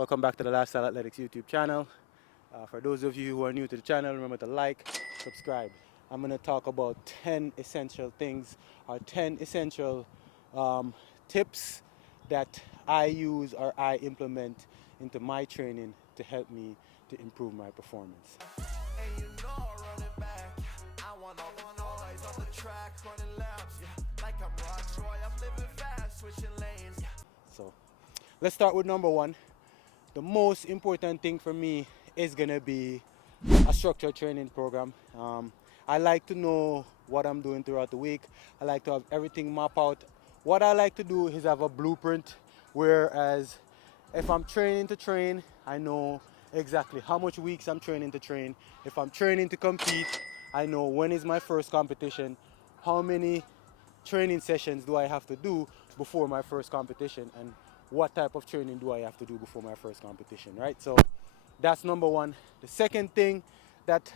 Welcome back to the Lifestyle Athletics YouTube channel. For those of you who are new to the channel, remember to like, subscribe. I'm going to talk about 10 essential things or 10 essential um, tips that I use or I implement into my training to help me to improve my performance. And you know I run it back. I want all the noise on the track, running laps, like I'm Rod Troy. I'm living fast, switching lanes. So let's start with number one. The most important thing for me is gonna be a structured training program. I like to know what I'm doing throughout the week. I like to have everything mapped out. What I like to do is have a blueprint, whereas if I'm training to train, I know exactly how much weeks I'm training to train. If I'm training to compete, I know when is my first competition, how many training sessions do I have to do before my first competition, and what type of training do I have to do before my first competition, right? So that's number one. The second thing that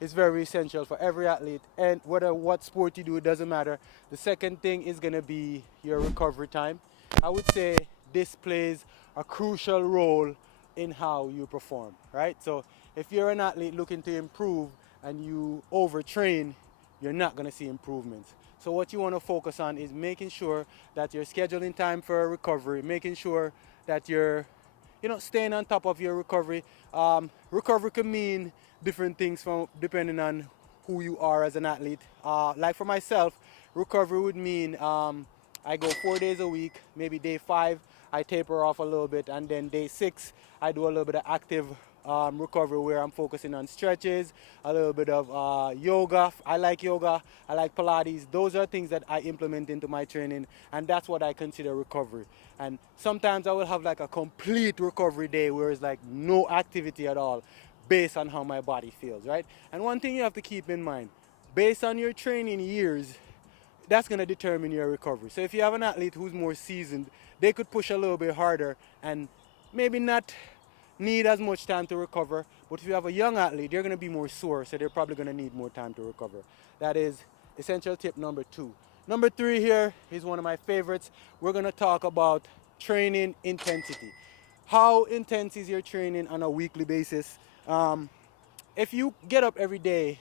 is very essential for every athlete, and whether what sport you do, it doesn't matter. The second thing is going to be your recovery time. I would say this plays a crucial role in how you perform, right? So if you're an athlete looking to improve and you overtrain, you're not going to see improvements. So what you want to focus on is making sure that you're scheduling time for recovery, making sure that you're staying on top of your recovery. Recovery can mean different things from depending on who you are as an athlete. Like for myself, recovery would mean I go 4 days a week. Maybe day 5, I taper off a little bit, and then day 6, I do a little bit of active recovery where I'm focusing on stretches, a little bit of yoga. I like yoga. I like Pilates. Those are things that I implement into my training, and that's what I consider recovery. And sometimes I will have like a complete recovery day where it's like no activity at all, based on how my body feels, right? And one thing you have to keep in mind, based on your training years, that's going to determine your recovery. So if you have an athlete who's more seasoned, they could push a little bit harder and maybe not need as much time to recover. But if you have a young athlete, they're going to be more sore, so they're probably going to need more time to recover. That is essential tip number 2. Number 3 here is one of my favorites. We're going to talk about training intensity. How intense is your training on a weekly basis? If you get up every day,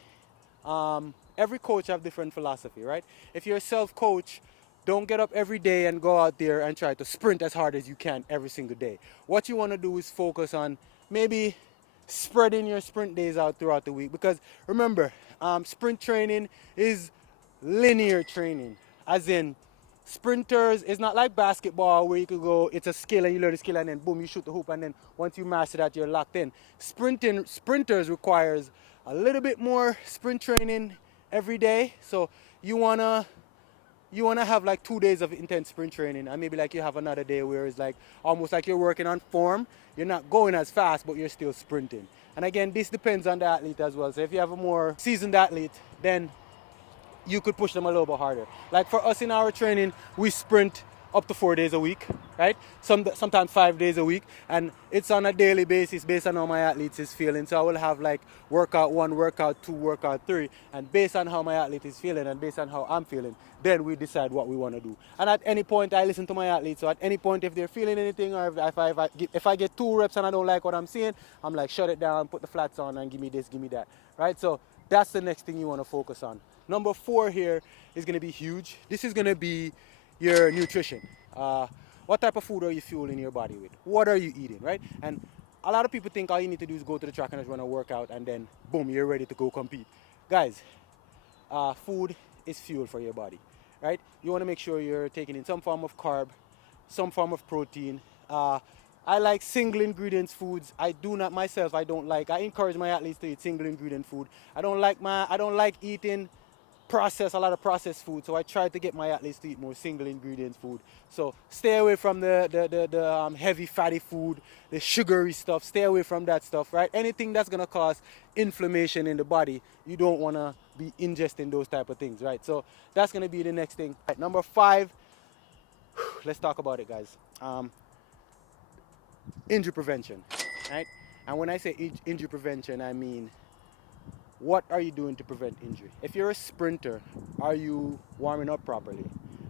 every coach have different philosophy, right? If you're a self-coach, don't get up every day and go out there and try to sprint as hard as you can every single day. What you want to do is focus on maybe spreading your sprint days out throughout the week, because remember, sprint training is linear training, as in sprinters is not like basketball where you could go, it's a skill and you learn the skill and then boom, you shoot the hoop, and then once you master that, you're locked in. Sprinters requires a little bit more sprint training every day. So you wanna have like 2 days of intense sprint training, and maybe like you have another day where it's like almost like you're working on form. You're not going as fast, but you're still sprinting. And again, this depends on the athlete as well. So if you have a more seasoned athlete, then you could push them a little bit harder. Like for us in our training, we sprint up to 4 days a week, right? Sometimes 5 days a week, and it's on a daily basis based on how my athletes is feeling. So I will have like workout 1, workout 2, workout 3, and based on how my athlete is feeling and based on how I'm feeling, then we decide what we want to do. And at any point, I listen to my athletes. So at any point, if they're feeling anything, or if I get 2 reps and I don't like what I'm seeing, I'm like, shut it down, put the flats on, and give me this, give me that, right? So that's the next thing you want to focus on. Number 4 here is going to be huge. This is going to be your nutrition. What type of food are you fueling your body with? What are you eating, right? And a lot of people think all you need to do is go to the track and just run a workout, and then boom, you're ready to go compete. Guys, food is fuel for your body, right? You want to make sure you're taking in some form of carb, some form of protein. I like single ingredients foods. I do not myself. I encourage my athletes to eat single ingredient food. I don't like eating a lot of processed food, so I try to get my athletes to eat more single ingredient food. So stay away from the heavy fatty food, the sugary stuff. Stay away from that stuff, right? Anything that's gonna cause inflammation in the body, you don't wanna be ingesting those type of things, right? So that's gonna be the next thing. Right, number 5, let's talk about it, guys. Injury prevention, right? And when I say injury prevention, I mean, what are you doing to prevent injury? If you're a sprinter, are you warming up properly?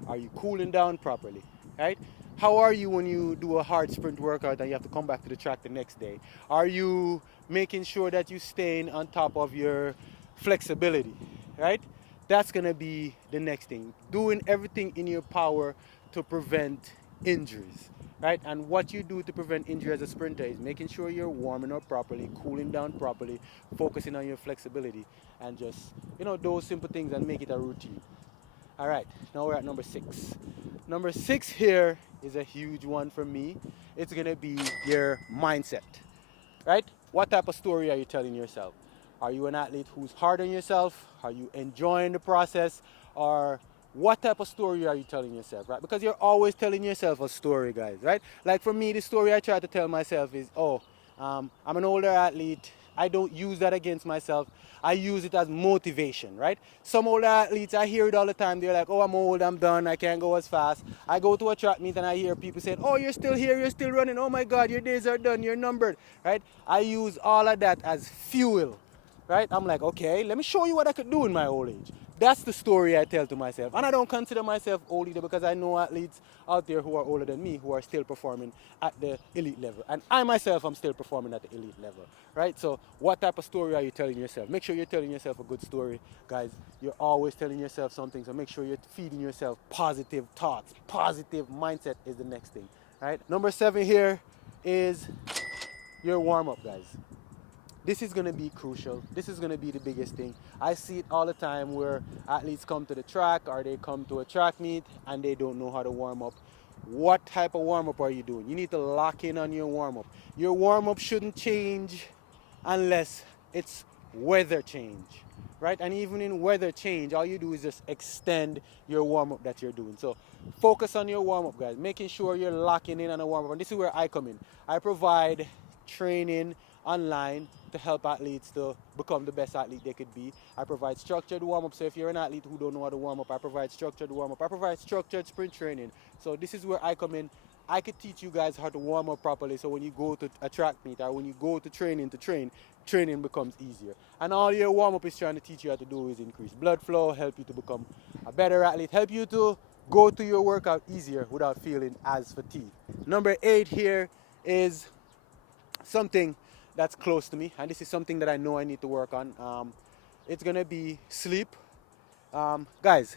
Are you cooling down properly? Right? How are you when you do a hard sprint workout and you have to come back to the track the next day? Are you making sure that you staying on top of your flexibility, right? That's gonna be the next thing. Doing everything in your power to prevent injuries, right? And what you do to prevent injury as a sprinter is making sure you're warming up properly, cooling down properly, focusing on your flexibility, and just, those simple things, and make it a routine. All right, now we're at number 6. Number 6 here is a huge one for me. It's gonna be your mindset, right? What type of story are you telling yourself? Are you an athlete who's hard on yourself? Are you enjoying the process? Or what type of story are you telling yourself, right? Because you're always telling yourself a story, guys, right? Like for me, the story I try to tell myself is, I'm an older athlete. I don't use that against myself. I use it as motivation, right? Some older athletes, I hear it all the time. They're like, oh, I'm old, I'm done, I can't go as fast. I go to a track meet and I hear people saying, oh, you're still here, you're still running. Oh my God, your days are done, you're numbered, right? I use all of that as fuel, right? I'm like, okay, let me show you what I could do in my old age. That's the story I tell to myself. And I don't consider myself old either, because I know athletes out there who are older than me who are still performing at the elite level. And I myself am still performing at the elite level, right? So what type of story are you telling yourself? Make sure you're telling yourself a good story, guys. You're always telling yourself something, so make sure you're feeding yourself positive thoughts. Positive mindset is the next thing, right? Number 7 here is your warm-up, guys. This is going to be crucial. This is going to be the biggest thing. I see it all the time where athletes come to the track or they come to a track meet and they don't know how to warm up. What type of warm up are you doing? You need to lock in on your warm up. Your warm up shouldn't change unless it's weather change, right? And even in weather change, all you do is just extend your warm up that you're doing. So focus on your warm up, guys, making sure you're locking in on a warm up. And this is where I come in. I provide training online to help athletes to become the best athlete they could be. I provide structured warm-up. So if you're an athlete who don't know how to warm up, I provide structured warm-up. I provide structured sprint training. So this is where I come in. I could teach you guys how to warm up properly, so when you go to a track meet or when you go to training to train, training becomes easier. And all your warm-up is trying to teach you how to do is increase blood flow, help you to become a better athlete, help you to go to your workout easier without feeling as fatigued. Number 8 here is something that's close to me, and this is something that I know I need to work on. It's gonna be sleep. Guys,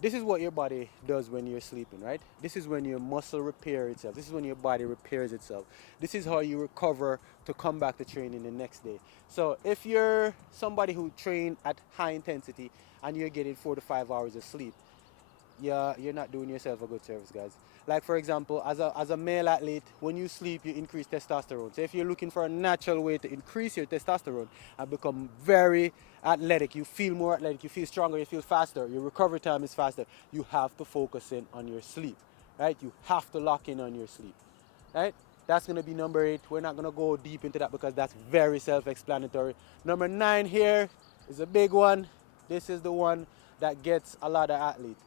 this is what your body does when you're sleeping, right? This is when your muscle repair itself. This is when your body repairs itself. This is how you recover to come back to training the next day. So if you're somebody who train at high intensity and you're getting 4 to 5 hours of sleep, you're not doing yourself a good service, guys. Like for example, as a male athlete, when you sleep, you increase testosterone. So if you're looking for a natural way to increase your testosterone and become very athletic, you feel more athletic, you feel stronger, you feel faster, your recovery time is faster, you have to focus in on your sleep, right? You have to lock in on your sleep, right? That's going to be number 8. We're not going to go deep into that because that's very self-explanatory. Number 9 here is a big one. This is the one that gets a lot of athletes.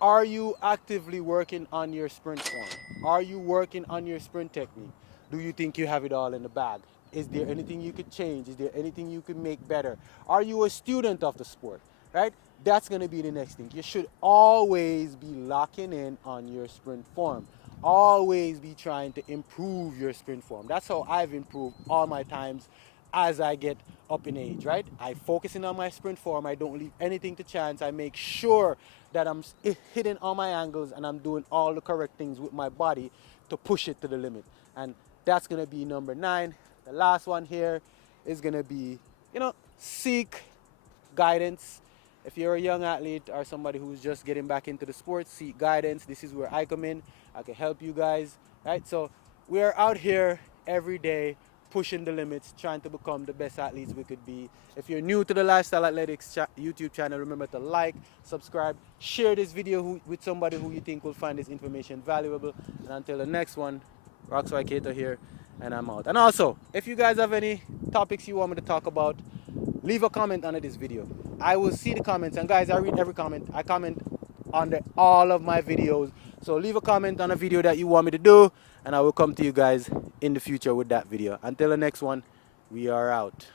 Are you actively working on your sprint form? Are you working on your sprint technique? Do you think you have it all in the bag? Is there anything you could change? Is there anything you could make better? Are you a student of the sport? Right? That's going to be the next thing. You should always be locking in on your sprint form. Always be trying to improve your sprint form. That's how I've improved all my times as I get up in age, right? I focus in on my sprint form. I don't leave anything to chance. I make sure that I'm hitting all my angles and I'm doing all the correct things with my body to push it to the limit. And that's going to be number 9. The last one here is going to be, seek guidance. If you're a young athlete or somebody who's just getting back into the sport, seek guidance. This is where I come in. I can help you guys, right? So we are out here every day pushing the limits, trying to become the best athletes we could be. If you're new to the Lifestyle Athletics YouTube channel, remember to like, subscribe, share this video with somebody who you think will find this information valuable. And until the next one, Roxy Kato here, and I'm out. And also, if you guys have any topics you want me to talk about, leave a comment under this video. I will see the comments, and guys, I read every comment. I comment under all of my videos. So leave a comment on a video that you want me to do, and I will come to you guys in the future with that video. Until the next one, we are out.